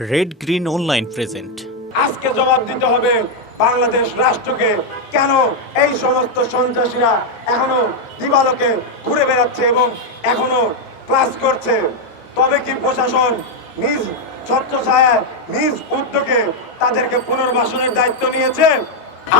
Red Green online present আজকে জবাব দিতে হবে বাংলাদেশ রাষ্ট্রকে। কেন এই সমস্ত সন্ত্রাসীরা এখনও দিবালোকে ঘুরে বেড়াচ্ছে এবং এখনও ক্লাস করছে? তবে কি প্রশাসন নিজ ছত্রছায়ায় নিজ উদ্যোগে তাদেরকে পুনর্বাসনের দায়িত্ব নিয়েছে?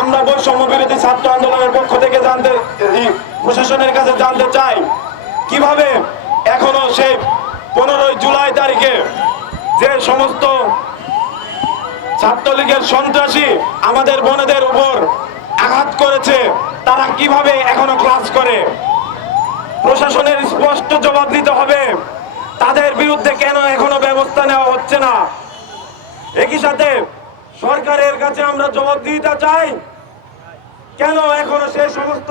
আমরা বৈষম্য বিরোধী ছাত্র আন্দোলনের পক্ষ থেকে জানতে প্রশাসনের কাছে জানতে চাই, কীভাবে এখনও সেই পনেরোই জুলাই তারিখে যে সমস্ত ছাত্রলীগের সন্ত্রাসী আমাদের বোনেদের উপর আঘাত করেছে, তারা কীভাবে এখনও ক্লাস করে? প্রশাসনের স্পষ্ট জবাব দিতে হবে। তাদের বিরুদ্ধে কেন এখনও ব্যবস্থা নেওয়া হচ্ছে না? একই সাথে সরকারের কাছে আমরা জবাব দিতে চাই, কেন এখনও সেই সমস্ত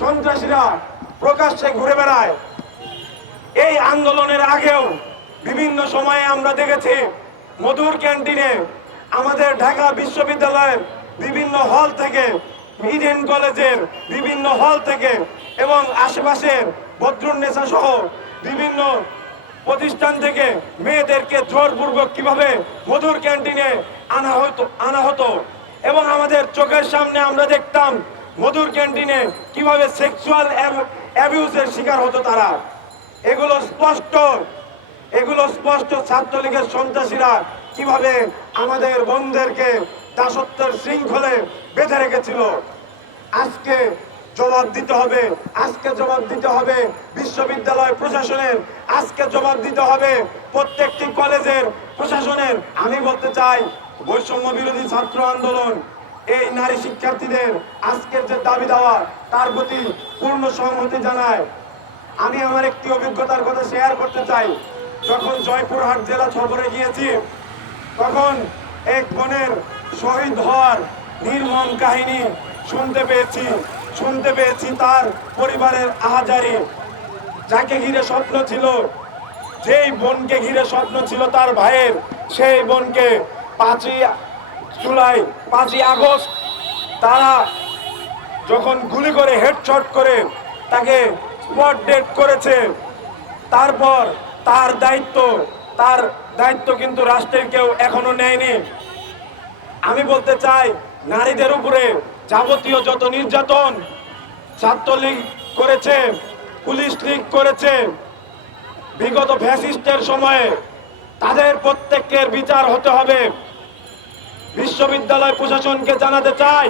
সন্ত্রাসীরা প্রকাশ্যে ঘুরে বেড়ায়? এই আন্দোলনের আগেও বিভিন্ন সময়ে আমরা দেখেছি মধুর ক্যান্টিনে আমাদের ঢাকা বিশ্ববিদ্যালয়ের বিভিন্ন হল থেকে ইডেন কলেজের বিভিন্ন হল থেকে এবং আশেপাশের বদ্রুন্নেসা সহ বিভিন্ন প্রতিষ্ঠান থেকে মেয়েদেরকে জোরপূর্বক কীভাবে মধুর ক্যান্টিনে আনা হতো আনা হতো এবং আমাদের চোখের সামনে আমরা দেখতাম মধুর ক্যান্টিনে কীভাবে সেক্সুয়াল অ্যাবিউজের শিকার হতো তারা। এগুলো স্পষ্ট এগুলো স্পষ্ট ছাত্রলীগের সন্ত্রাসীরা কীভাবে আমাদের বোনদেরকে দাসত্বের শৃঙ্খলে বেঁধে রেখেছিল? আজকে জবাব দিতে হবে, আজকে জবাব দিতে হবে বিশ্ববিদ্যালয় প্রশাসনের, আজকে জবাব দিতে হবে প্রত্যেকটি কলেজের প্রশাসনের। আমি বলতে চাই, বৈষম্য বিরোধী ছাত্র আন্দোলন, এই নারী শিক্ষার্থীদের আজকের যে দাবি দেওয়া, তার প্রতি পূর্ণ সংহতি জানায়। আমি আমার একটি অভিজ্ঞতার কথা শেয়ার করতে চাই। যখন জয়পুরহাট জেলা সফরে গিয়েছি, তখন এক বোনের শহীদ হওয়ার নির্মম কাহিনী শুনতে পেয়েছি। শুনতে পেয়েছি তার পরিবারের আহাজারি। যাকে ঘিরে স্বপ্ন ছিল, যেই বোনকে ঘিরে স্বপ্ন ছিল তার ভাইয়ের, সেই বোনকে পাঁচই জুলাই, পাঁচই আগস্ট তারা যখন গুলি করে হেডশট করে তাকে স্পট ডেট করেছে, তারপর তার দায়িত্ব তার দায়িত্ব কিন্তু রাষ্ট্রের কেউ এখনও নেয়নি। আমি বলতে চাই, নারীদের উপরে যাবতীয় যত নির্যাতন ছাত্রলীগ করেছে, পুলিশ লীগ করেছে, বিগত ফ্যাসিস্টের সময়ে তাদের প্রত্যেকের বিচার হতে হবে। বিশ্ববিদ্যালয় প্রশাসনকে জানাতে চাই,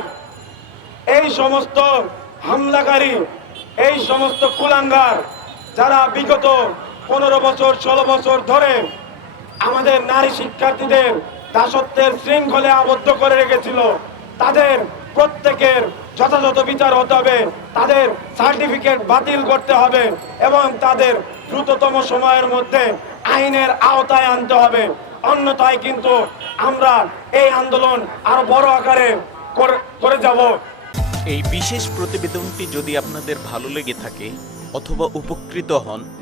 এই সমস্ত হামলাকারী, এই সমস্ত কুলাঙ্গার যারা বিগত পনেরো বছর, ষোলো বছর ধরে আমাদের নারী শিক্ষার্থীদের দাসত্বের শৃঙ্খলে আবদ্ধ করে রেখেছিল। তাদের প্রত্যেকের যথাযথ বিচার হতে হবে, তাদের সার্টিফিকেট বাতিল করতে হবে এবং তাদের দ্রুততম সময়ের মধ্যে আইনের আওতায় আনতে হবে। অন্যথায় কিন্তু আমরা এই আন্দোলন আরও বড় আকারে করে- করে যাব। এই বিশেষ প্রতিবেদনটি যদি আপনাদের ভালো লেগে থাকে অথবা উপকৃত হন